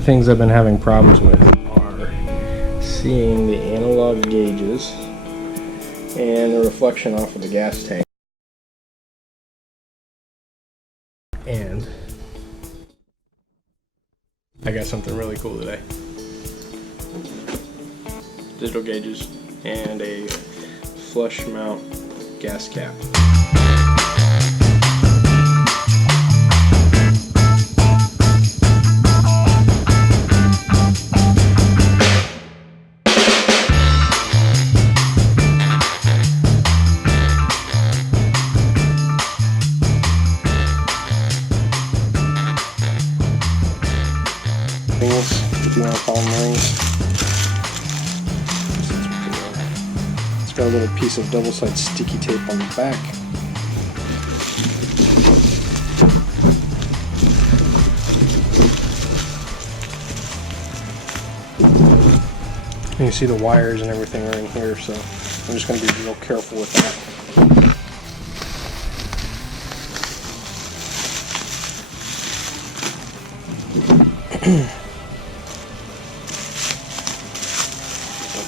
the things I've been having problems with are seeing the analog gauges and the reflection off of the gas tank. And I got something really cool today. Digital gauges and a flush mount gas cap. If you want to call them rings. It's got a little piece of double-sided sticky tape on the back. You can see the wires and everything are in here, so I'm just going to be real careful with that.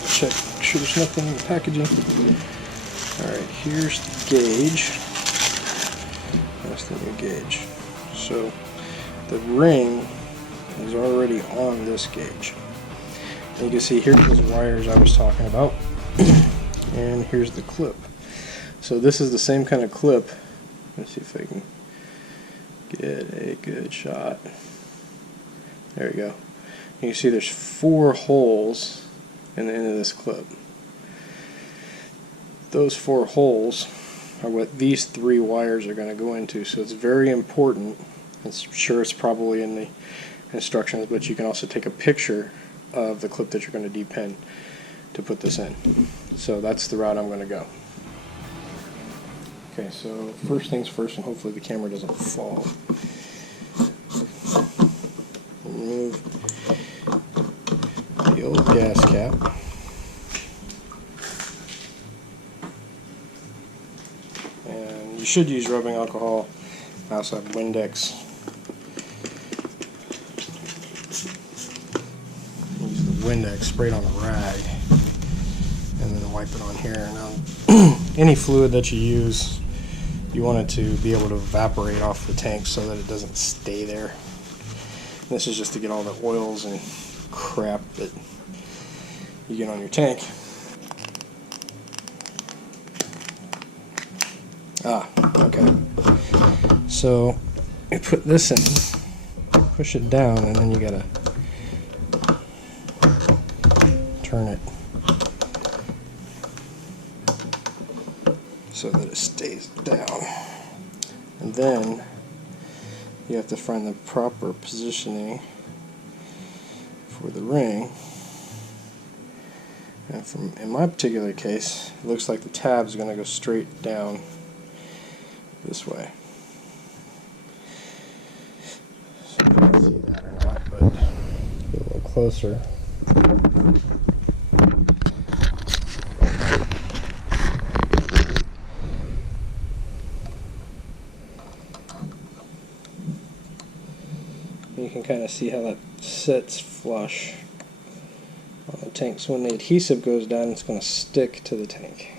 Check, make sure there's nothing in the packaging. Alright, here's the gauge. That's the new gauge. So the ring is already on this gauge. And you can see here's those wires I was talking about. And here's the clip. So this is the same kind of clip. Let's see if I can get a good shot. There you go. You can see there's 4 holes in the end of this clip. Those 4 holes are what these 3 wires are going to go into, so it's very important. I'm sure it's probably in the instructions, but you can also take a picture of the clip that you're going to depin to put this in. So that's the route I'm going to go. Okay, so first things first, and hopefully the camera doesn't fall. Remove the old gas cap. And you should use rubbing alcohol. I also have Windex. Use the Windex sprayed on a rag and then wipe it on here. Now, any fluid that you use, you want it to be able to evaporate off the tank so that it doesn't stay there. This is just to get all the oils and crap that you get on your tank. Okay. So you put this in, push it down, and then you gotta turn it so that it stays down. And then you have to find the proper positioning for the ring. And in my particular case, it looks like the tab is going to go straight down this way. So you can see that or not, but get a little closer. You can kind of see how that sits flush on the tank. So when the adhesive goes down, it's going to stick to the tank.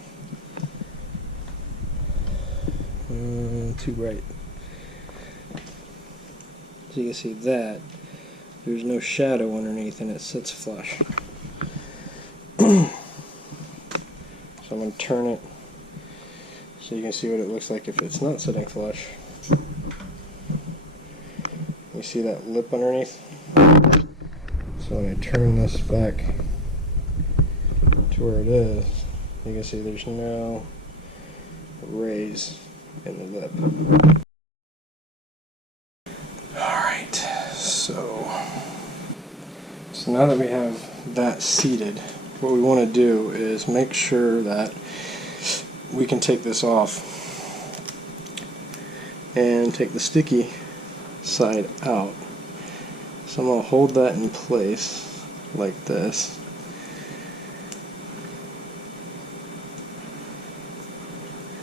Too bright. So you can see that there's no shadow underneath and it sits flush. So I'm going to turn it so you can see what it looks like if it's not sitting flush. You see that lip underneath? So when I turn this back to where it is, you can see there's no raise in the lip. Alright, so now that we have that seated, what we want to do is make sure that we can take this off and take the sticky side out. So I'm going to hold that in place like this.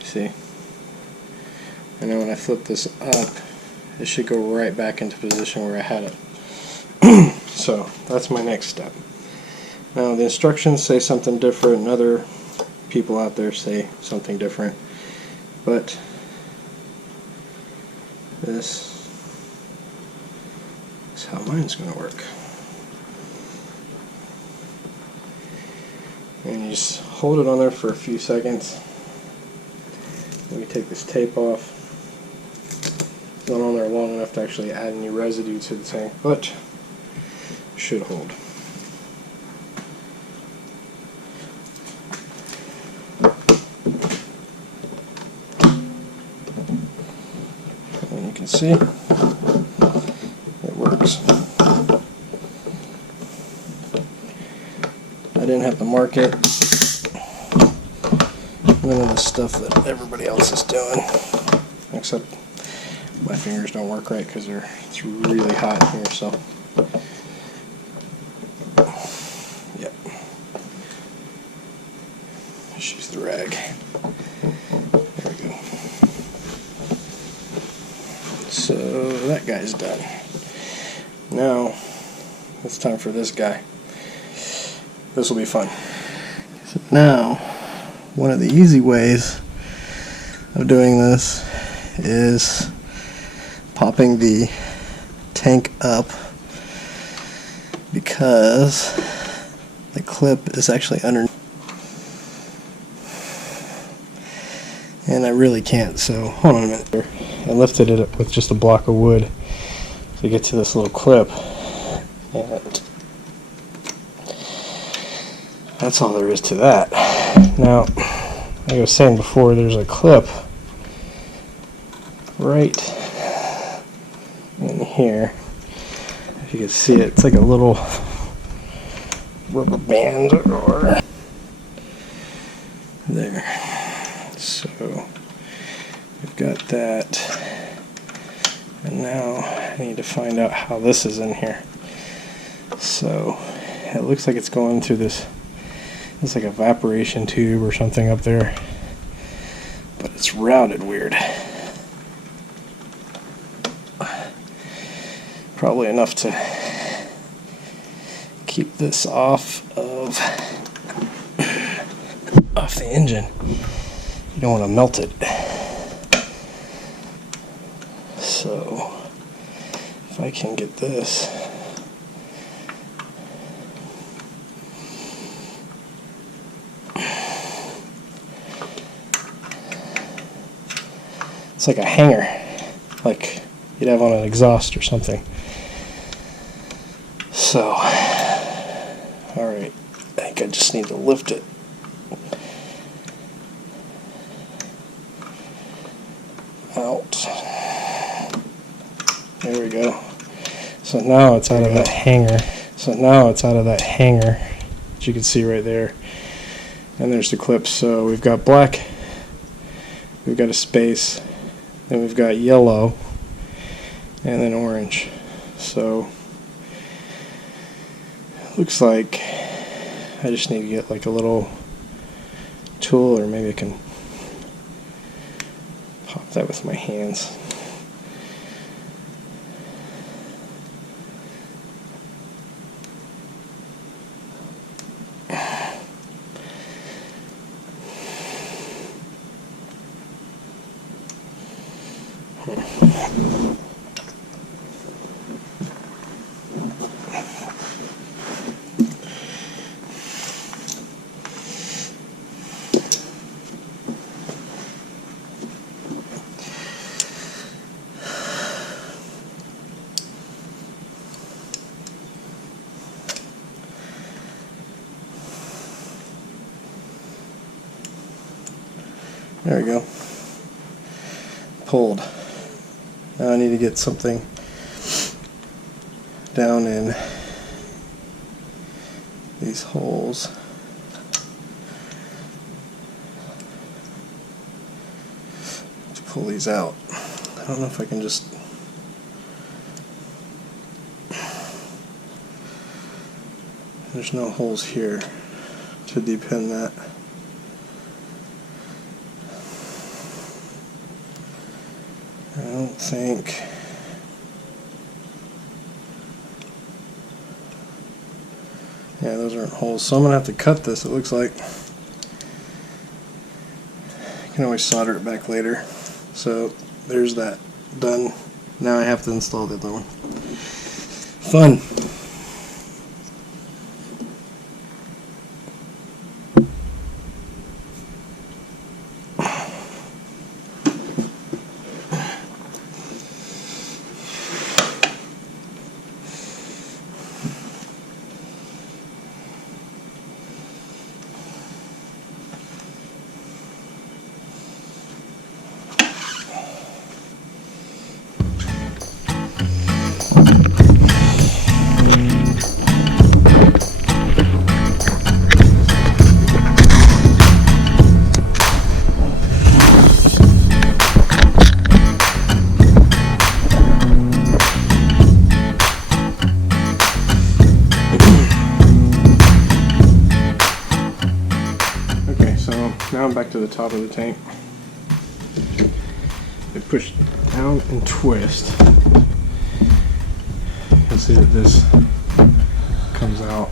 See? And then when I flip this up, it should go right back into position where I had it. So that's my next step. Now the instructions say something different, and other people out there say something different, but this is how mine's going to work. And you just hold it on there for a few seconds. Let me take this tape off. It's not on there long enough to actually add any residue to the thing, but it should hold. And you can see it works. I didn't have to mark it. None of the stuff that everybody else is doing, except my fingers don't work right because it's really hot here. So, yep. Just use the rag. There we go. So that guy's done. Now it's time for this guy. This will be fun. So now, one of the easy ways of doing this is popping the tank up, because the clip is actually underneath, and I really can't. So hold on a minute here. I lifted it up with just a block of wood to get to this little clip, and that's all there is to that. Now, like I was saying before, there's a clip right in here. If you can see it, it's like a little rubber band or there. So we've got that, and now I need to find out how this is in here. So it looks like it's going through this. It's like a evaporation tube or something up there, but it's routed weird. Probably enough to keep this off the engine. You don't want to melt it. So if I can get this. It's like a hanger, like you'd have on an exhaust or something. So, alright, I think I just need to lift it. Out. There we go. So now it's out of that hanger. As you can see right there. And there's the clips. So we've got black, we've got a space, then we've got yellow, and then orange. So looks like I just need to get like a little tool, or maybe I can pop that with my hands. There we go. Pulled. Now I need to get something down in these holes. To pull these out. I don't know if I can just... There's no holes here to depend that. I don't think Yeah, those aren't holes, so I'm gonna have to cut this, it looks like. You can always solder it back later. So there's that done. Now I have to install the other one. Fun. Now I'm back to the top of the tank. I push down and twist. You'll see that this comes out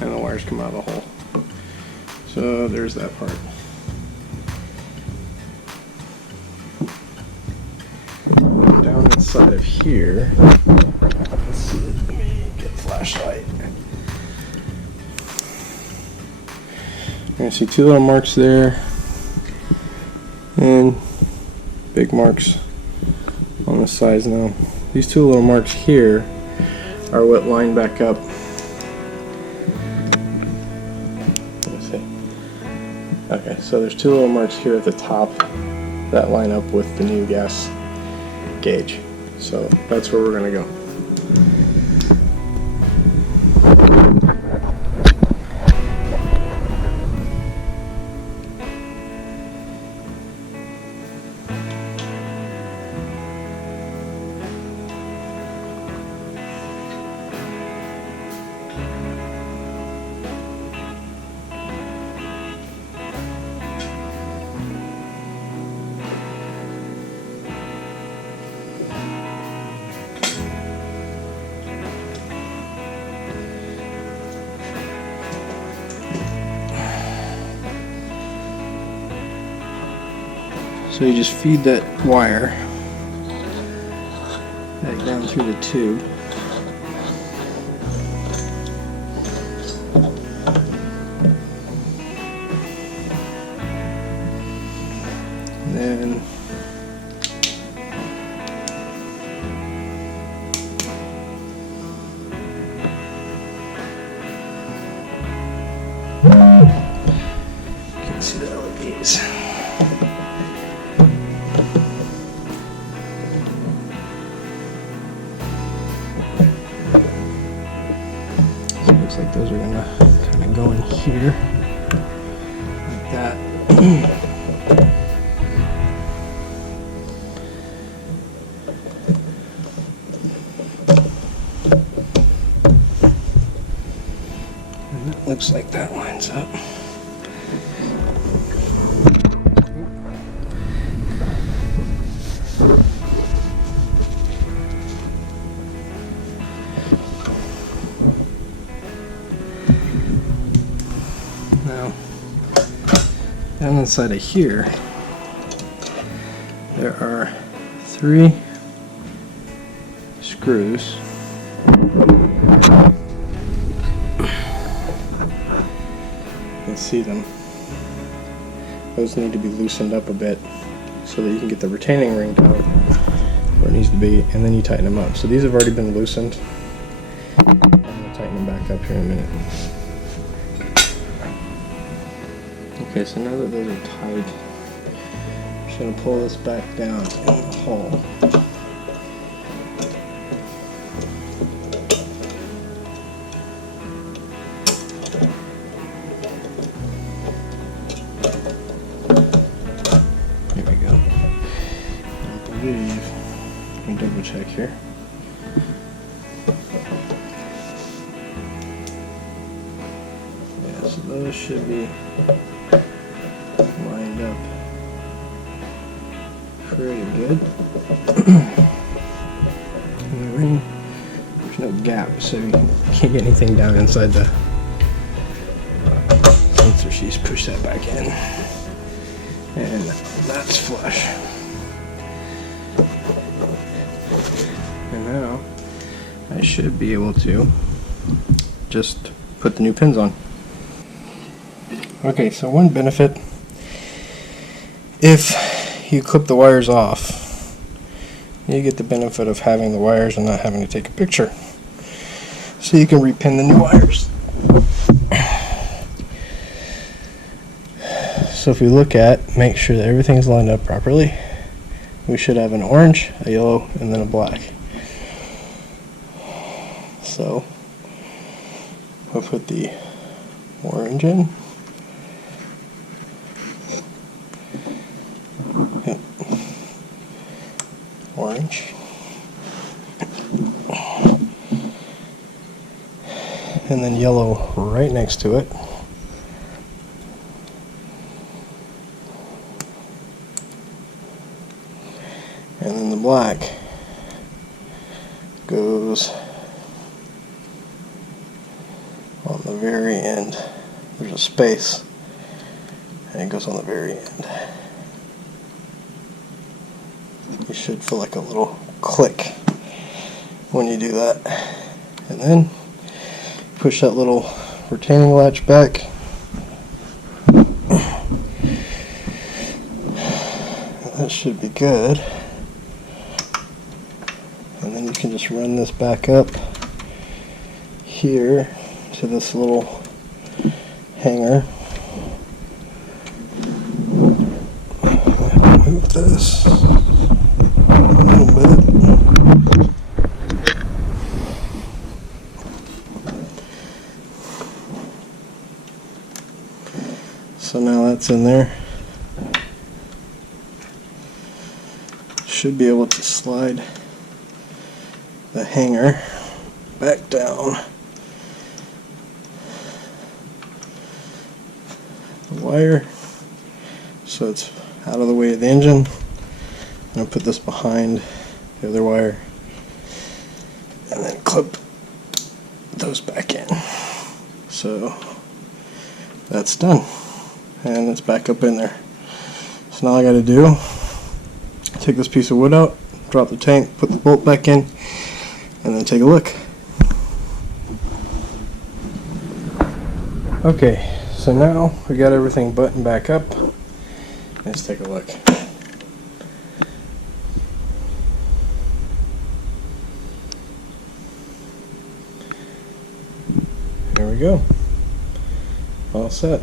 and the wires come out of the hole. So there's that part. Down inside of here, let's see, let me get a flashlight. I see two little marks there and big marks on the sides. Now these two little marks here are what line back up. Let me see. Okay, so there's two little marks here at the top that line up with the new gas gauge. So that's where we're going to go. So you just feed that wire back down through the tube. And then you can see the LEDs. Like those are gonna kind of go in here like that. And that looks like that lines up. Now, down inside of here, there are 3 screws. You can see them. Those need to be loosened up a bit so that you can get the retaining ring down where it needs to be, and then you tighten them up. So these have already been loosened. I'm going to tighten them back up here in a minute. Okay, so now that those are tight, I'm just going to pull this back down in the hole. There we go. I believe, let me double check here. Yeah, so those should be lined up pretty good. And the ring, there's no gap so you can't get anything down inside the sensor. She's pushed that back in, and that's flush. And now I should be able to just put the new pins on. Okay, so one benefit, if you clip the wires off, you get the benefit of having the wires and not having to take a picture. So you can repin the new wires. So if we look at, make sure that everything's lined up properly. We should have an orange, a yellow, and then a black. So I'll put the orange in. Yep. Orange. And then yellow right next to it. And then the black goes on the very end. There's a space, and it goes on the very end. You should feel like a little click when you do that. And then push that little retaining latch back. That should be good. And then you can just run this back up here to this little hanger. Move this a little bit. So now that's in there. Should be able to slide the hanger back down the wire so it's out of the way of the engine. I'm going to put this behind the other wire and then clip those back in. So that's done, and it's back up in there. So now all I got to do, take this piece of wood out, drop the tank, put the bolt back in, and then take a look. Okay, so now we got everything buttoned back up. Let's take a look. There we go. All set.